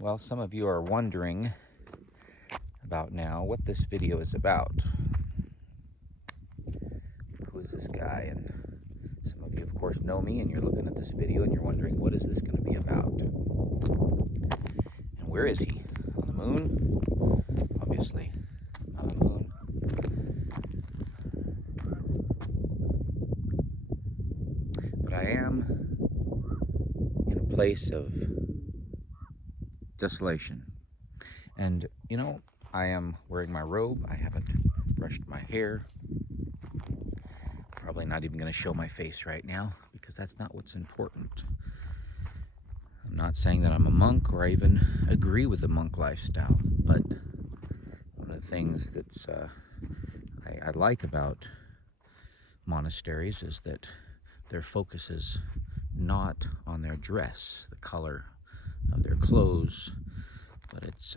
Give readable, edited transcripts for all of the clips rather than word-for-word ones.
Well, some of you are wondering about now what this video is about. Who is this guy? And some of you, of course, know me, and you're looking at this video and you're wondering, what is this going to be about? And where is he? On the moon? Obviously, not on the moon. But I am in a place of desolation. And, you know, I am wearing my robe. I haven't brushed my hair. Probably not even going to show my face right now because that's not what's important. I'm not saying that I'm a monk or I even agree with the monk lifestyle, but one of the things that's I like about monasteries is that their focus is not on their dress, the color of their clothes, but it's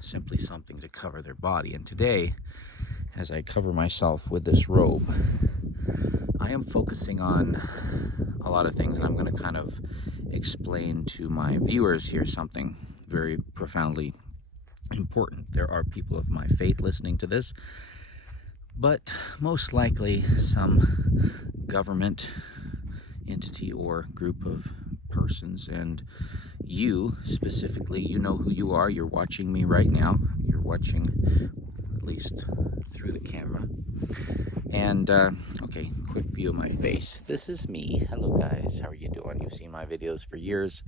simply something to cover their body. And today, as I cover myself with this robe, I am focusing on a lot of things, and I'm going to kind of explain to my viewers here something very profoundly important. There are people of my faith listening to this, but most likely some government entity or group of persons, and you specifically, you know who you are. You're watching me right now. You're watching at least through the camera. And okay, quick view of my face. This is me. Hello guys, how are you doing? You've seen my videos for years.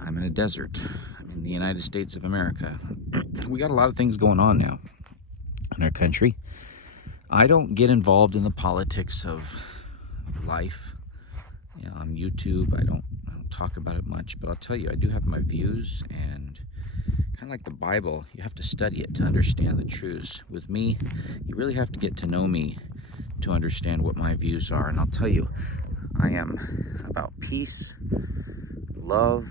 I'm in a desert. I'm in the United States of America. We got a lot of things going on now in our country. I don't get involved in the politics of life. You know, on YouTube, I don't talk about it much, but I'll tell you, I do have my views, and kind of like the Bible, you have to study it to understand the truths. With me, you really have to get to know me to understand what my views are. And I'll tell you, I am about peace, love,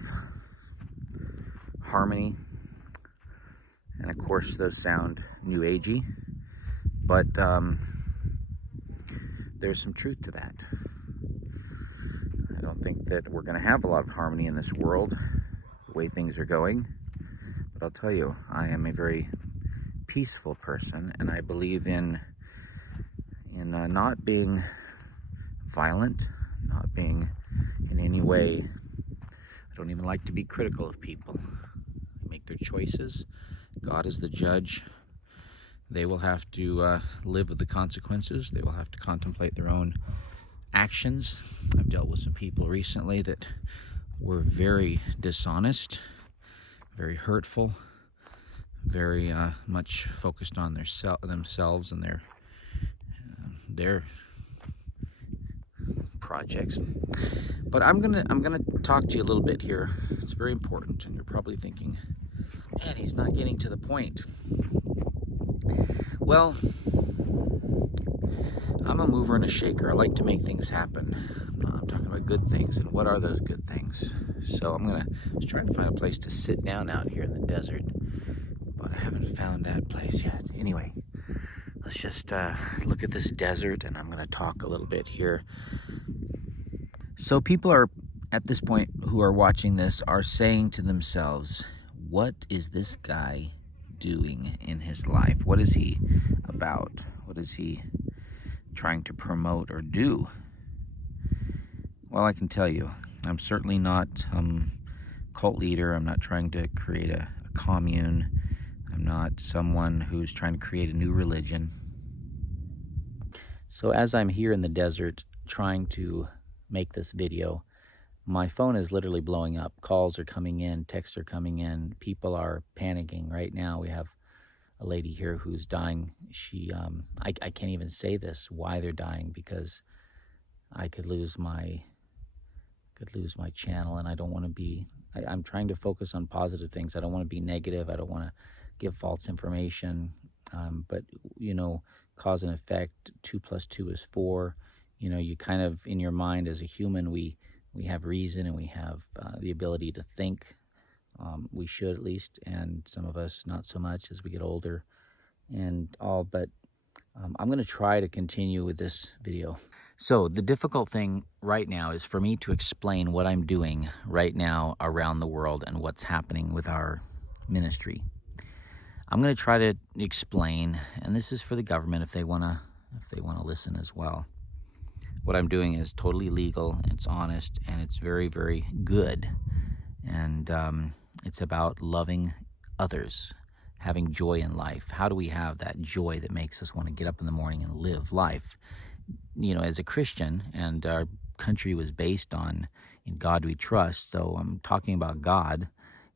harmony, and of course those sound new agey, but there's some truth to that. I don't think that we're going to have a lot of harmony in this world, the way things are going. But I'll tell you, I am a very peaceful person, and I believe in not being violent, not being in any way. I don't even like to be critical of people. They make their choices. God is the judge. They will have to live with the consequences. They will have to contemplate their own actions. I've dealt with some people recently that were very dishonest, very hurtful, very much focused on themselves and their projects. But I'm gonna talk to you a little bit here. It's very important, and you're probably thinking, man, he's not getting to the point. Well, I'm a mover and a shaker. I like to make things happen. I'm talking about good things, and what are those good things? So I was trying to find a place to sit down out here in the desert, but I haven't found that place yet. Anyway, let's just look at this desert, and I'm gonna talk a little bit here. So people are, at this point, who are watching this, are saying to themselves, what is this guy doing in his life? What is he about? What is he trying to promote or do? Well, I can tell you, I'm certainly not cult leader. I'm not trying to create a commune. I'm not someone who's trying to create a new religion. So as I'm here in the desert trying to make this video, my phone is literally blowing up. Calls are coming in, texts are coming in, people are panicking. Right now we have a lady here who's dying. She I can't even say this, why they're dying, because I could lose my channel, and I don't want to be, I'm trying to focus on positive things. I don't want to be negative. I don't want to give false information. But, you know, cause and effect, 2 + 2 is 4. You know, you kind of, in your mind as a human, we have reason, and we have the ability to think. We should, at least, and some of us not so much as we get older and all. But I'm going to try to continue with this video. So the difficult thing right now is for me to explain what I'm doing right now around the world and what's happening with our ministry. I'm going to try to explain, and this is for the government if they want to listen as well. What I'm doing is totally legal, it's honest, and it's very, very good. And it's about loving others, having joy in life. How do we have that joy that makes us want to get up in the morning and live life? You know, as a Christian, and our country was based on "In God We Trust," so I'm talking about God.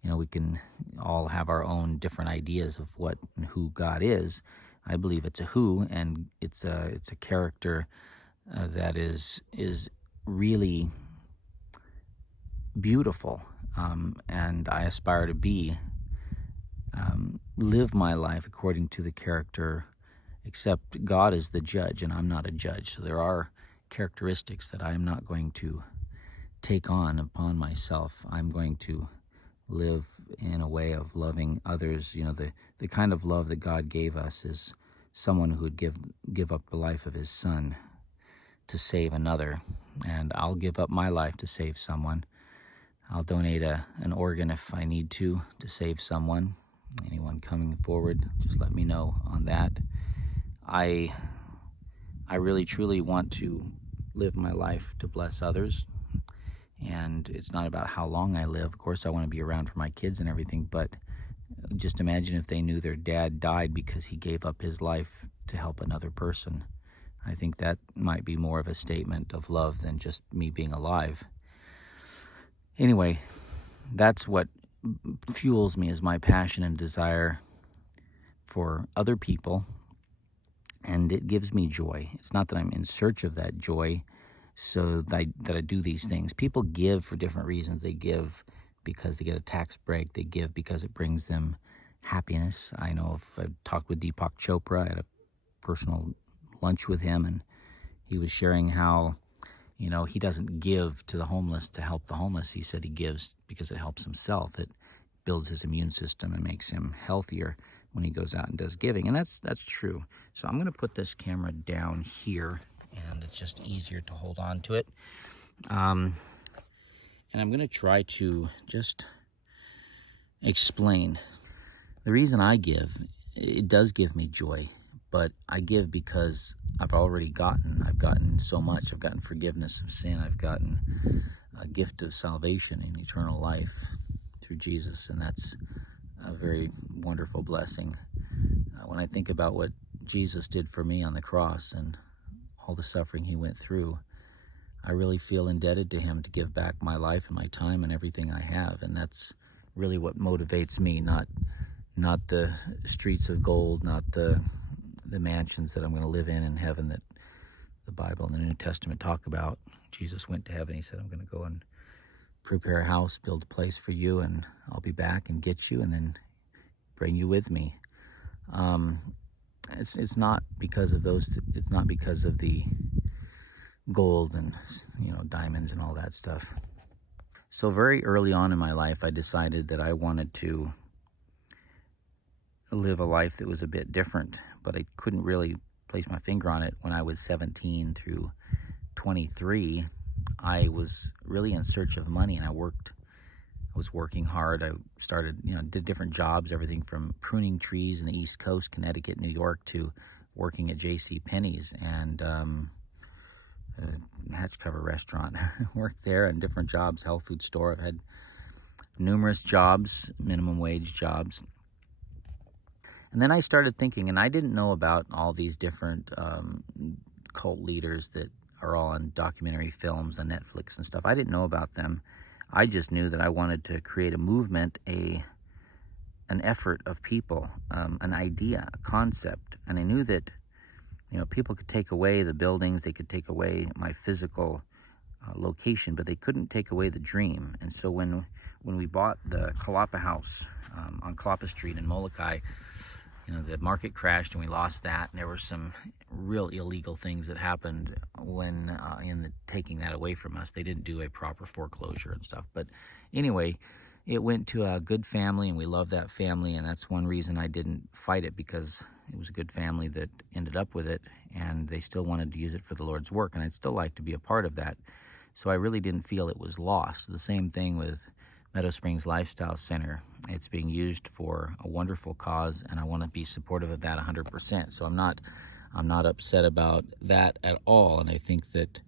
You know, we can all have our own different ideas of what and who God is. I believe it's a who, and it's a character that is really beautiful, and I aspire to live my life according to the character, except God is the judge and I'm not a judge. So there are characteristics that I am not going to take on upon myself. I'm going to live in a way of loving others. You know, the kind of love that God gave us is someone who would give up the life of his son to save another. And I'll give up my life to save someone. I'll donate an organ if I need to save someone. Anyone coming forward, just let me know on that. I really truly want to live my life to bless others, and it's not about how long I live. Of course I want to be around for my kids and everything, but just imagine if they knew their dad died because he gave up his life to help another person. I think that might be more of a statement of love than just me being alive. Anyway, that's what fuels me, is my passion and desire for other people, and it gives me joy. It's not that I'm in search of that joy so that I do these things. People give for different reasons. They give because they get a tax break. They give because it brings them happiness. I know I've talked with Deepak Chopra. I had a personal lunch with him, and he was sharing how, you know, he doesn't give to the homeless to help the homeless. He said he gives because it helps himself. It builds his immune system and makes him healthier when he goes out and does giving. And that's true. So I'm going to put this camera down here, and it's just easier to hold on to it. And I'm going to try to just explain. The reason I give, it does give me joy, but I give because I've gotten so much. I've gotten forgiveness of sin. I've gotten a gift of salvation and eternal life through Jesus, and that's a very wonderful blessing. When I think about what Jesus did for me on the cross and all the suffering he went through, I really feel indebted to him to give back my life and my time and everything I have, and that's really what motivates me, not the streets of gold, not the mansions that I'm going to live in heaven that the Bible and the New Testament talk about. Jesus went to heaven. He said, I'm going to go and prepare a house, build a place for you, and I'll be back and get you and then bring you with me. It's not because of those. It's not because of the gold and, you know, diamonds and all that stuff. So very early on in my life, I decided that I wanted to live a life that was a bit different, but I couldn't really place my finger on it. When I was 17 through 23, I was really in search of money, and I was working hard. I started, did different jobs, everything from pruning trees in the East Coast, Connecticut, New York, to working at J.C. Penney's and a hatch cover restaurant. Worked there and different jobs, health food store. I've had numerous jobs, minimum wage jobs. And then I started thinking, and I didn't know about all these different cult leaders that are all on documentary films on Netflix and stuff. I didn't know about them. I just knew that I wanted to create a movement, an effort of people, an idea, a concept. And I knew that, people could take away the buildings, they could take away my physical location, but they couldn't take away the dream. And so when we bought the Kolapa house on Kolapa Street in Molokai, the market crashed and we lost that, and there were some real illegal things that happened when taking that away from us. They didn't do a proper foreclosure and stuff. But anyway, it went to a good family, and we love that family, and that's one reason I didn't fight it, because it was a good family that ended up with it, and they still wanted to use it for the Lord's work, and I'd still like to be a part of that. So I really didn't feel it was lost. The same thing with Meadow Springs Lifestyle Center. It's being used for a wonderful cause, and I want to be supportive of that 100%. So I'm not upset about that at all, and I think that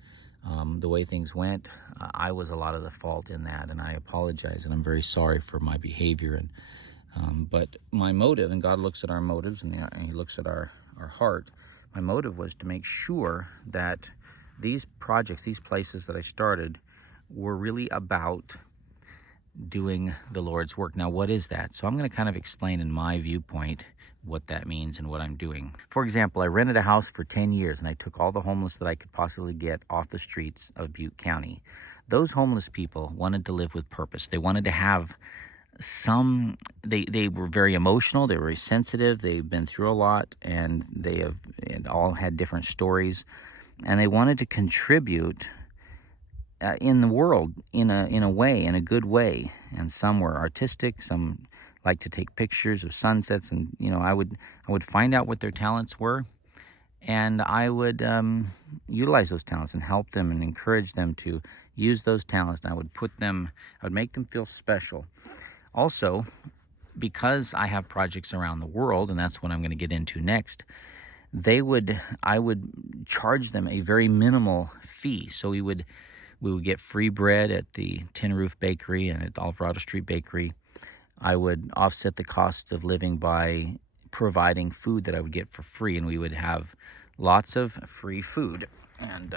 the way things went, I was a lot of the fault in that, and I apologize, and I'm very sorry for my behavior. And but my motive, and God looks at our motives, and He looks at our heart. My motive was to make sure that these projects, these places that I started, were really about doing the Lord's work. Now, what is that? So I'm going to kind of explain in my viewpoint what that means and what I'm doing. For example, I rented a house for 10 years, and I took all the homeless that I could possibly get off the streets of Butte County. Those homeless people wanted to live with purpose. They wanted to have they were very emotional, they were very sensitive, they've been through a lot, and and all had different stories, and they wanted to contribute in the world in a way, in a good way. And some were artistic, some like to take pictures of sunsets, and I would find out what their talents were, and I would utilize those talents and help them and encourage them to use those talents. And I would make them feel special. Also, because I have projects around the world, and that's what I'm going to get into next, I would charge them a very minimal fee. So we would get free bread at the Tin Roof Bakery and at the Alvarado Street Bakery. I would offset the cost of living by providing food that I would get for free, and we would have lots of free food. And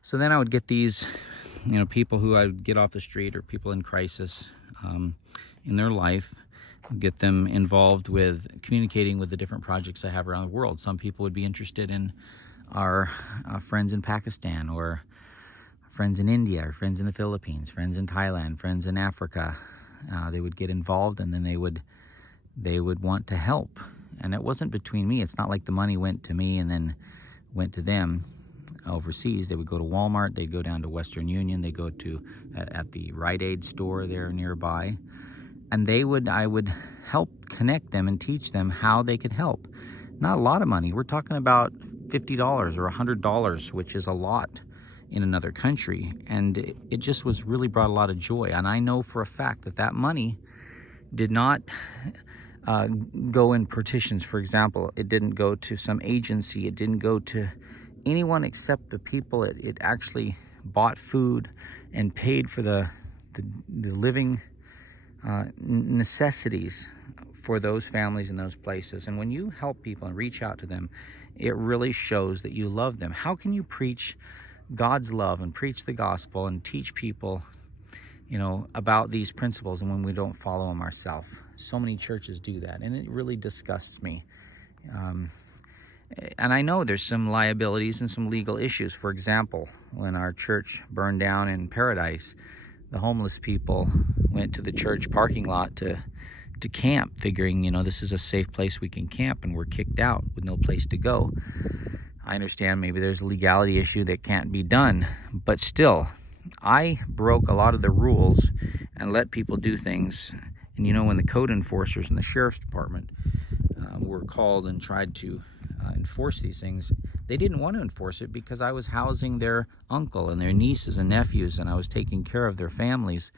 so then I would get these, people who I would get off the street, or people in crisis in their life, get them involved with communicating with the different projects I have around the world. Some people would be interested in our friends in Pakistan, or friends in India, or friends in the Philippines, friends in Thailand, friends in Africa. They would get involved, and then they would want to help. And it wasn't between me. It's not like the money went to me and then went to them overseas. They would go to Walmart, they'd go down to Western Union, they go to at the Rite Aid store there nearby, and I would help connect them and teach them how they could help. Not a lot of money. We're talking about $50 or $100, which is a lot in another country, and it just really brought a lot of joy. And I know for a fact that money did not go in partitions. For example, it didn't go to some agency, it didn't go to anyone except the people it actually bought food and paid for the living necessities for those families in those places. And when you help people and reach out to them, it really shows that you love them. How can you preach God's love and preach the gospel and teach people, about these principles, and when we don't follow them ourselves? So many churches do that, and it really disgusts me. And I know there's some liabilities and some legal issues. For example, when our church burned down in Paradise, the homeless people went to the church parking lot to camp, figuring, this is a safe place we can camp, and we're kicked out with no place to go. I understand maybe there's a legality issue that can't be done, but still, I broke a lot of the rules and let people do things. And when the code enforcers in the sheriff's department were called and tried to enforce these things, they didn't want to enforce it because I was housing their uncle and their nieces and nephews, and I was taking care of their families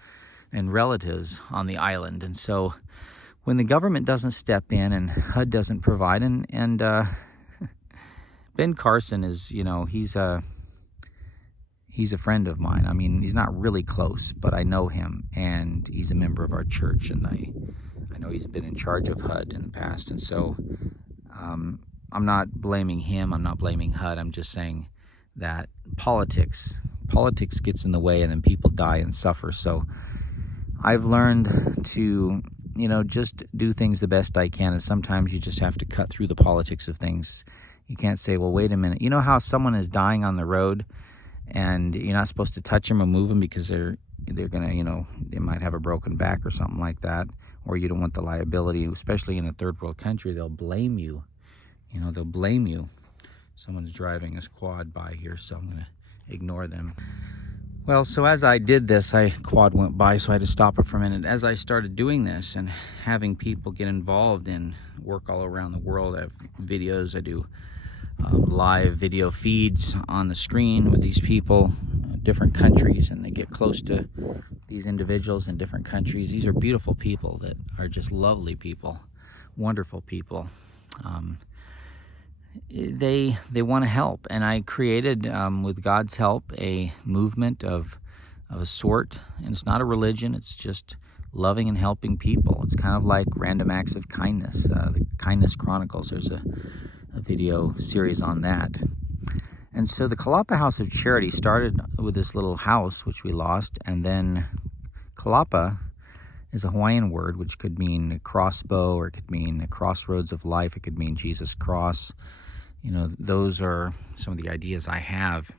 and relatives on the island. And so when the government doesn't step in and HUD doesn't provide, and Ben Carson is, he's a friend of mine. I mean, he's not really close, but I know him, and he's a member of our church, and I know he's been in charge of HUD in the past. And so I'm not blaming him, I'm not blaming HUD. I'm just saying that politics gets in the way, and then people die and suffer. So I've learned to, just do things the best I can, and sometimes you just have to cut through the politics of things. You can't say, well, wait a minute. You know how someone is dying on the road, and you're not supposed to touch them or move them because they're gonna, they might have a broken back or something like that, or you don't want the liability, especially in a third world country. They'll blame you. They'll blame you. Someone's driving his quad by here, so I'm gonna ignore them. Well, so as I did this, quad went by, so I had to stop it for a minute. As I started doing this and having people get involved in work all around the world, I have videos, I do live video feeds on the screen with these people, different countries, and they get close to these individuals in different countries. These are beautiful people that are just lovely people, wonderful people. They want to help, and I created, with God's help, a movement of a sort, and it's not a religion, it's just loving and helping people. It's kind of like Random Acts of Kindness, the Kindness Chronicles. There's a video series on that. And so the Kolapa House of Charity started with this little house, which we lost, and then Kolapa is a Hawaiian word, which could mean crossbow, or it could mean a crossroads of life, it could mean Jesus Cross. You know, those are some of the ideas I have.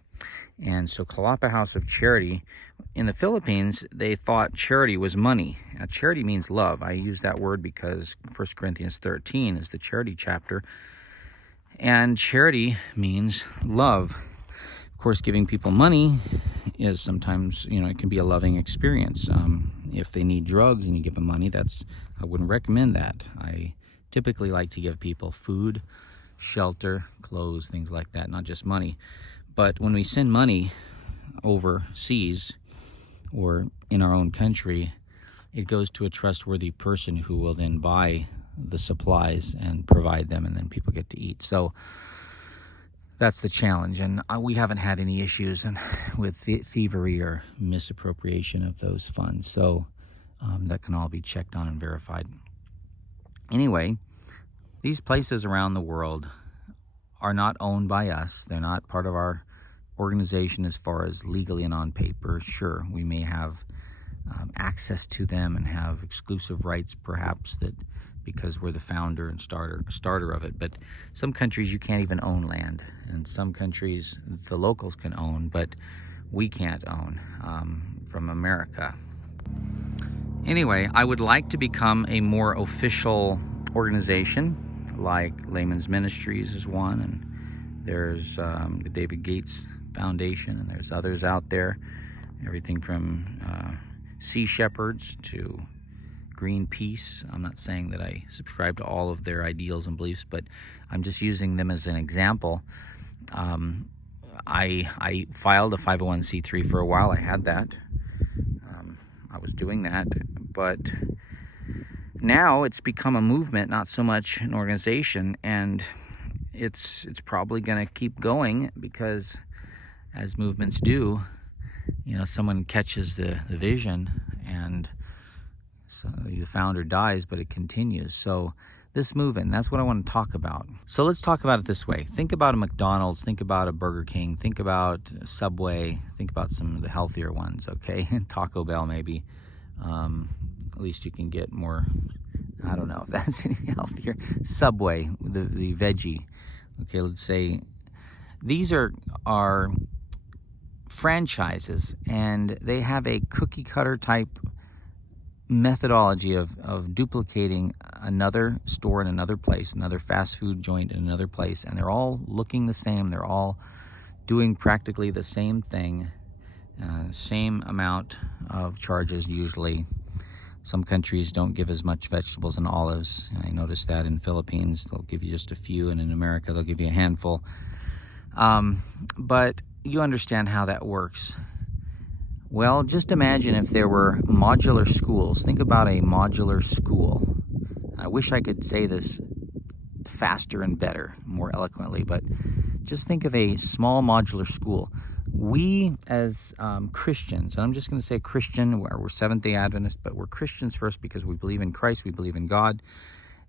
And so Kolapa House of Charity, in the Philippines, they thought charity was money. Now, charity means love. I use that word because 1 Corinthians 13 is the charity chapter. And charity means love. Of course, giving people money is sometimes, you know, it can be a loving experience. If they need drugs and you give them money, I wouldn't recommend that. I typically like to give people food, shelter, clothes, things like that, not just money. But when we send money overseas or in our own country, it goes to a trustworthy person who will then buy the supplies and provide them, and then people get to eat. So that's the challenge, and we haven't had any issues with thievery or misappropriation of those funds. So that can all be checked on and verified. Anyway, these places around the world are not owned by us. They're not part of our organization as far as legally and on paper. Sure, we may have access to them and have exclusive rights, perhaps, that because we're the founder and starter of it. But some countries you can't even own land, and some countries the locals can own, but we can't own from America. Anyway, I would like to become a more official organization, like Layman's Ministries is one, and there's the David Gates Foundation, and there's others out there, everything from Sea Shepherds to Greenpeace. I'm not saying that I subscribe to all of their ideals and beliefs, but I'm just using them as an example. I filed a 501c3 for a while. I had that. I was doing that, but now it's become a movement, not so much an organization, and it's probably going to keep going because, as movements do, you know, someone catches the vision, and so the founder dies, but it continues. So this movement, that's what I want to talk about. So let's talk about it this way. Think about a McDonald's, think about a Burger King, think about Subway, think about some of the healthier ones, okay? Taco Bell maybe. At least you can get more, I don't know if that's any healthier. Subway, the veggie. Okay, let's say these are franchises, and they have a cookie cutter type methodology of duplicating another store in another place, another fast food joint in another place, and they're all looking the same. They're all doing practically the same thing, same amount of charges usually. Some countries don't give as much vegetables and olives. I noticed that in Philippines they'll give you just a few, and in America they'll give you a handful. But you understand how that works. Well, just imagine if there were modular schools. Think about a modular school. I wish I could say this faster and better, more eloquently, but just think of a small modular school. We as Christians, and I'm just going to say Christian, we're Seventh-day Adventists, but we're Christians first because we believe in Christ, we believe in God,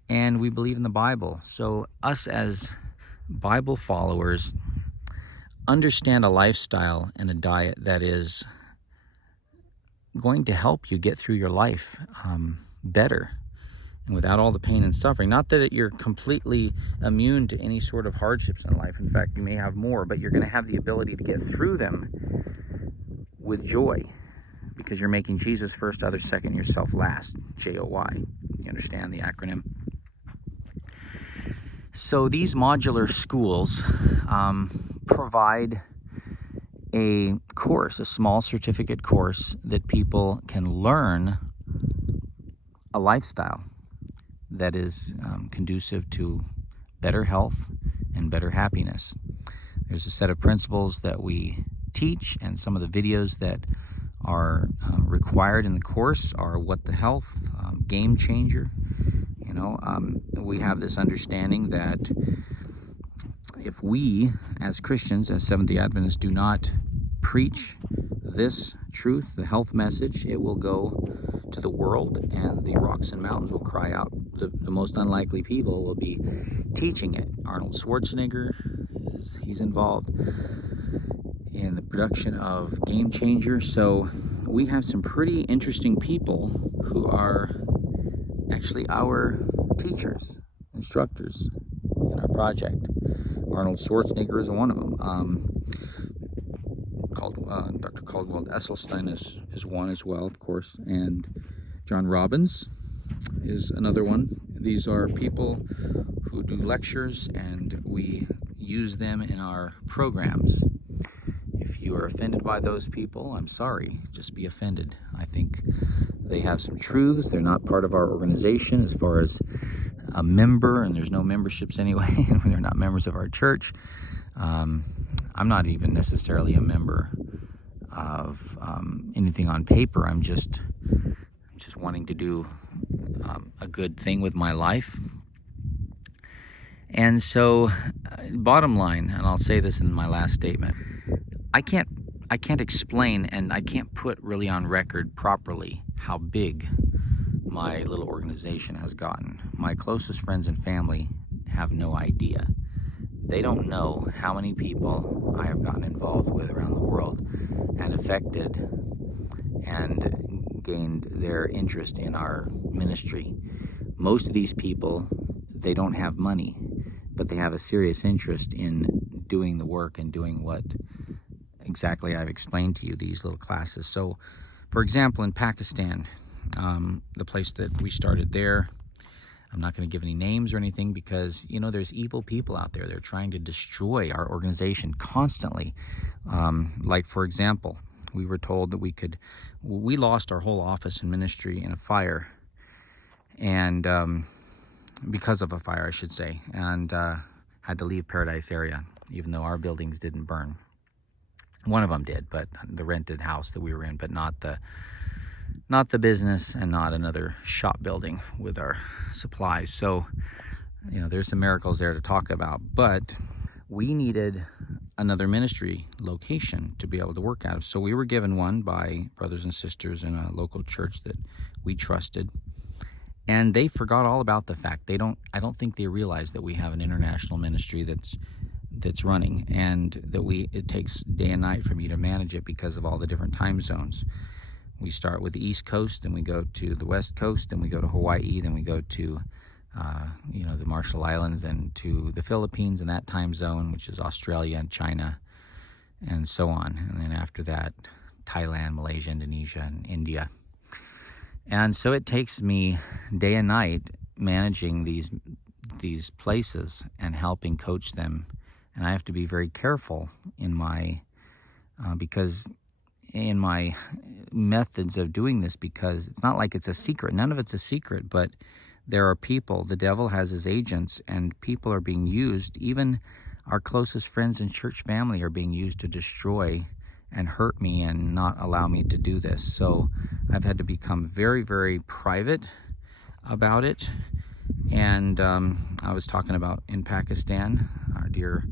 and we believe in the Bible. So us as Bible followers understand a lifestyle and a diet that is going to help you get through your life better and without all the pain and suffering. Not that you're completely immune to any sort of hardships in life. In fact, you may have more, but you're going to have the ability to get through them with joy because you're making Jesus first, others second, yourself last. J-O-Y. You understand the acronym? So these modular schools provide a course, a small certificate course that people can learn a lifestyle that is conducive to better health and better happiness. There's a set of principles that we teach, and some of the videos that are required in the course are What the Health, Game Changer. We have this understanding that if we, as Christians, as Seventh-day Adventists, do not preach this truth, the health message, it will go to the world, and the rocks and mountains will cry out. The most unlikely people will be teaching it. Arnold Schwarzenegger, he's involved in the production of Game Changer. So we have some pretty interesting people who are actually our teachers, instructors in our project. Arnold Schwarzenegger is one of them. Dr. Caldwell Esselstyn is one as well, of course, and John Robbins is another one. These are people who do lectures, and we use them in our programs. If you are offended by those people, I'm sorry. Just be offended. I think they have some truths. They're not part of our organization as far as a member, and there's no memberships anyway, and they're not members of our church. I'm not even necessarily a member of anything on paper. I'm just wanting to do a good thing with my life. And so, bottom line, and I'll say this in my last statement, I can't explain, and I can't put really on record properly how big my little organization has gotten. My closest friends and family have no idea. They don't know how many people I have gotten involved with around the world and affected and gained their interest in our ministry. Most of these people, they don't have money, but they have a serious interest in doing the work and doing what exactly I've explained to you, these little classes. So, for example, in Pakistan, the place that we started there, I'm not going to give any names or anything because, there's evil people out there. They're trying to destroy our organization constantly. Like, for example, we were told that we lost our whole office and ministry in a fire, and because of a fire, I should say, and had to leave Paradise area, even though our buildings didn't burn. One of them did, but the rented house that we were in, but not the business, and not another shop building with our supplies. So, there's some miracles there to talk about, but we needed another ministry location to be able to work out of. So we were given one by brothers and sisters in a local church that we trusted, and they forgot all about the fact. I don't think they realize that we have an international ministry that's running, and that it takes day and night for me to manage it because of all the different time zones. We start with the East Coast, then we go to the West Coast, then we go to Hawaii, then we go to the Marshall Islands, and to the Philippines in that time zone, which is Australia and China, and so on. And then after that, Thailand, Malaysia, Indonesia, and India. And so it takes me day and night managing these places and helping coach them. And I have to be very careful in my methods of doing this, because it's not like it's a secret. None of it's a secret, but there are people, the devil has his agents, and people are being used. Even our closest friends and church family are being used to destroy and hurt me and not allow me to do this. So I've had to become very, very private about it. And I was talking about in Pakistan, our dear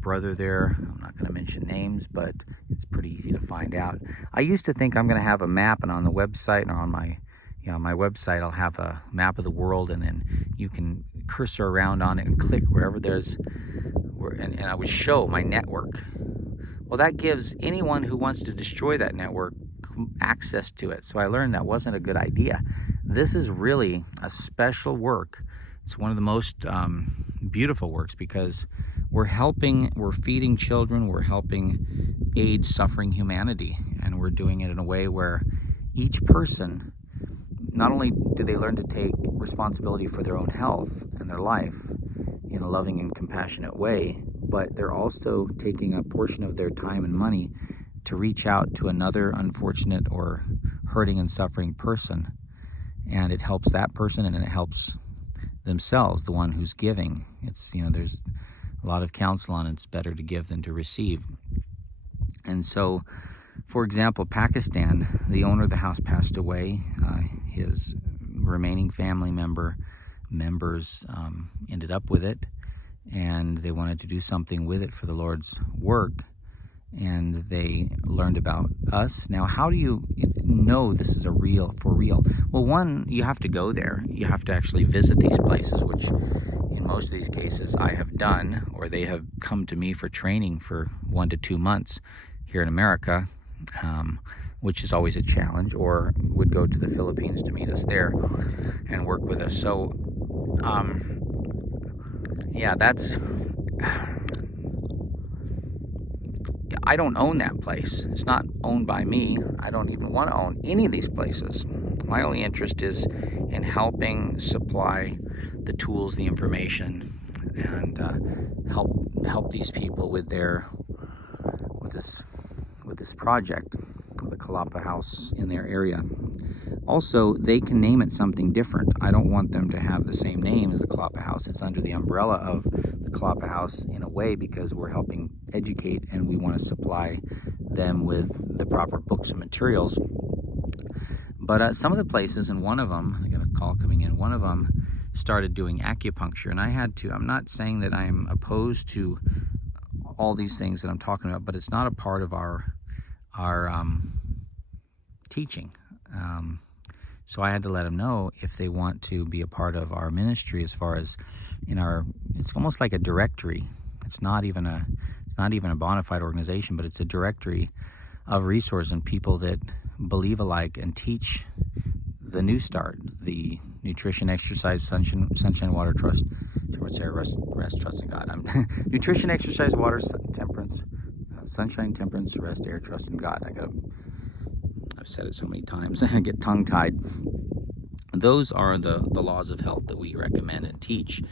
brother there, I'm not going to mention names, but it's pretty easy to find out. I used to think I'm going to have a map, and on the website, or on my website, I'll have a map of the world, and then you can cursor around on it and click wherever and I would show my network. Well, that gives anyone who wants to destroy that network access to it. So I learned that wasn't a good idea. This is really a special work. It's one of the most beautiful works, because we're feeding children, we're helping aid suffering humanity, and we're doing it in a way where each person, not only do they learn to take responsibility for their own health and their life in a loving and compassionate way, but they're also taking a portion of their time and money to reach out to another unfortunate or hurting and suffering person. And it helps that person, and it helps themselves, the one who's giving. It's, there's a lot of counsel on it's better to give than to receive. And so, for example, Pakistan, the owner of the house passed away. His remaining family members ended up with it, and they wanted to do something with it for the Lord's work. And they learned about us. Now, how do you know this is for real? Well, one, you have to go there. You have to actually visit these places, which in most of these cases I have done, or they have come to me for training for 1 to 2 months here in America, which is always a challenge, or would go to the Philippines to meet us there and work with us. So, I don't own that place. It's not owned by me. I don't even want to own any of these places. My only interest is in helping supply the tools, the information, and help these people with this project, the Kolapa house in their area. Also, they can name it something different. I don't want them to have the same name as the Kolapa house. It's under the umbrella of the Kolapa house in a way, because we're helping educate and we want to supply them with the proper books and materials. But some of the places, and one of them, I got a call coming in, one of them started doing acupuncture, and I'm not saying that I'm opposed to all these things that I'm talking about, but it's not a part of our teaching. So I had to let them know if they want to be a part of our ministry, as far as it's almost like a directory. It's not even a bona fide organization, but it's a directory of resources and people that believe alike and teach the New Start, the nutrition, exercise, sunshine, water, trust, rest, trust in God. Nutrition, exercise, water, temperance, sunshine, temperance, rest, air, trust in God. I've said it so many times, I get tongue-tied. Those are the laws of health that we recommend and teach.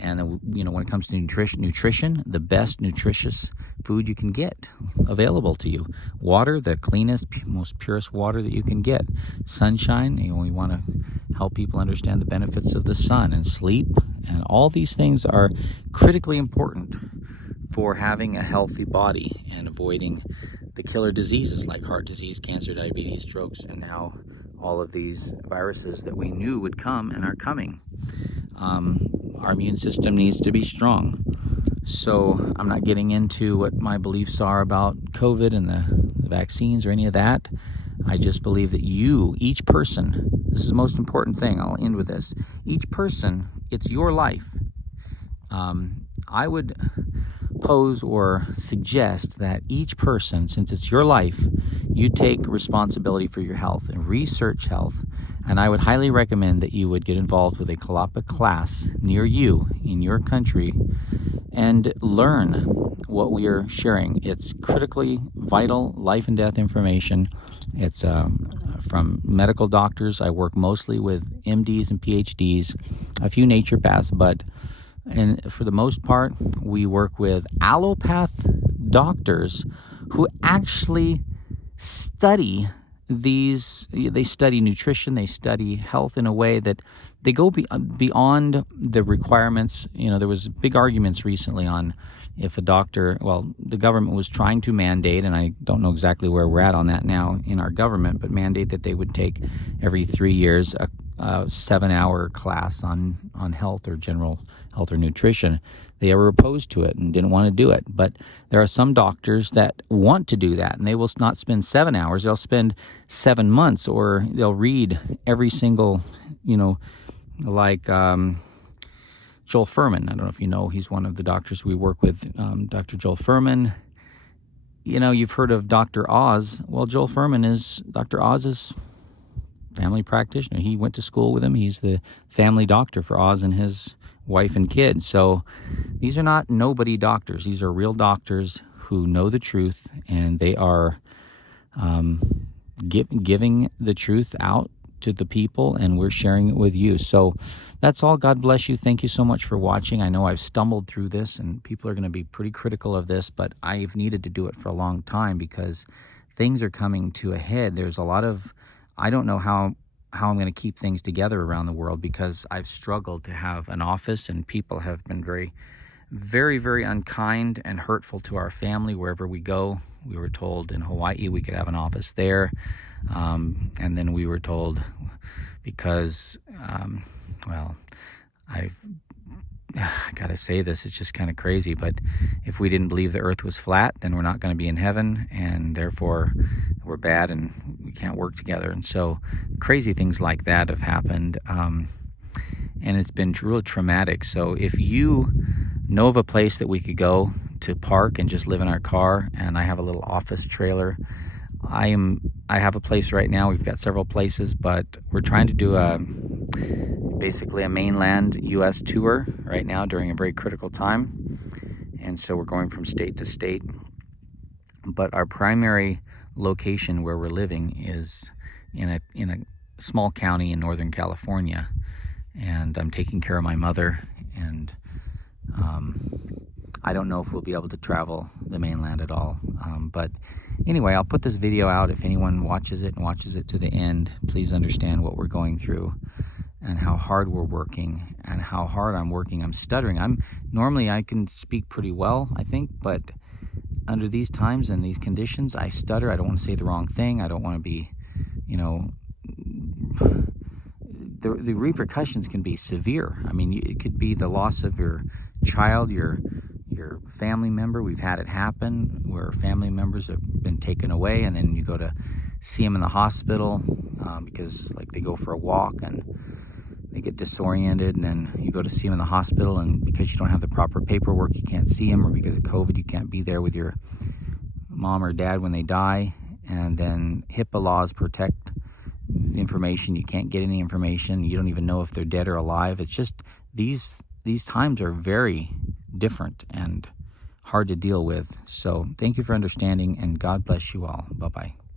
And when it comes to nutrition, the best nutritious food you can get available to you. Water, the cleanest, most purest water that you can get. Sunshine, we want to help people understand the benefits of the sun, and sleep. And all these things are critically important for having a healthy body and avoiding the killer diseases like heart disease, cancer, diabetes, strokes, and now all of these viruses that we knew would come and are coming. Our immune system needs to be strong. So I'm not getting into what my beliefs are about COVID and the vaccines or any of that. I just believe that each person, this is the most important thing, I'll end with this. Each person, it's your life. I would pose or suggest that each person, since it's your life, you take responsibility for your health and research health. And I would highly recommend that you would get involved with a Kolapa class near you in your country and learn what we are sharing. It's critically vital life and death information. It's from medical doctors. I work mostly with MDs and PhDs, a few naturopaths, and for the most part, we work with allopath doctors who actually study they study nutrition, they study health in a way that they go beyond the requirements. There was big arguments recently on if a doctor, the government was trying to mandate, and I don't know exactly where we're at on that now in our government, but mandate that they would take every 3 years a 7-hour class on health or general health or nutrition. They were opposed to it and didn't want to do it. But there are some doctors that want to do that, and they will not spend 7 hours. They'll spend 7 months, or they'll read every single, like Joel Fuhrman. I don't know if you know, he's one of the doctors we work with, Dr. Joel Fuhrman. You've heard of Dr. Oz. Well, Dr. Oz is family practitioner. He went to school with him. He's the family doctor for Oz and his wife and kids. So these are not nobody doctors. These are real doctors who know the truth, and they are giving the truth out to the people, and we're sharing it with you. So that's all. God bless you. Thank you so much for watching. I know I've stumbled through this, and people are going to be pretty critical of this, but I've needed to do it for a long time because things are coming to a head. There's a lot of, I don't know how I'm going to keep things together around the world because I've struggled to have an office, and people have been very, very unkind and hurtful to our family wherever we go. We were told in Hawaii we could have an office there, and then we were told because, well, I gotta say this, it's just kind of crazy, but if we didn't believe the earth was flat, then we're not going to be in heaven, and therefore we're bad and we can't work together. And so crazy things like that have happened, and it's been real traumatic. So if you know of a place that we could go to park and just live in our car, and I have a little office trailer, I have a place right now. We've got several places, but we're trying to do basically a mainland U.S. tour right now during a very critical time, and so we're going from state to state. But our primary location where we're living is in a small county in Northern California, and I'm taking care of my mother, and I don't know if we'll be able to travel the mainland at all. But anyway, I'll put this video out. If anyone watches it and watches it to the end, please understand what we're going through and how hard we're working and how hard I'm working. I'm stuttering. Normally I can speak pretty well, I think, but under these times and these conditions, I stutter. I don't want to say the wrong thing. I don't want to be, the repercussions can be severe. I mean, it could be the loss of your child, your family member. We've had it happen where family members have been taken away, and then you go to see them in the hospital because like they go for a walk and they get disoriented, and then you go to see them in the hospital, and because you don't have the proper paperwork, you can't see them, or because of COVID, you can't be there with your mom or dad when they die. And then HIPAA laws protect information. You can't get any information. You don't even know if they're dead or alive. It's just these times are very different and hard to deal with. So thank you for understanding, and God bless you all. Bye-bye.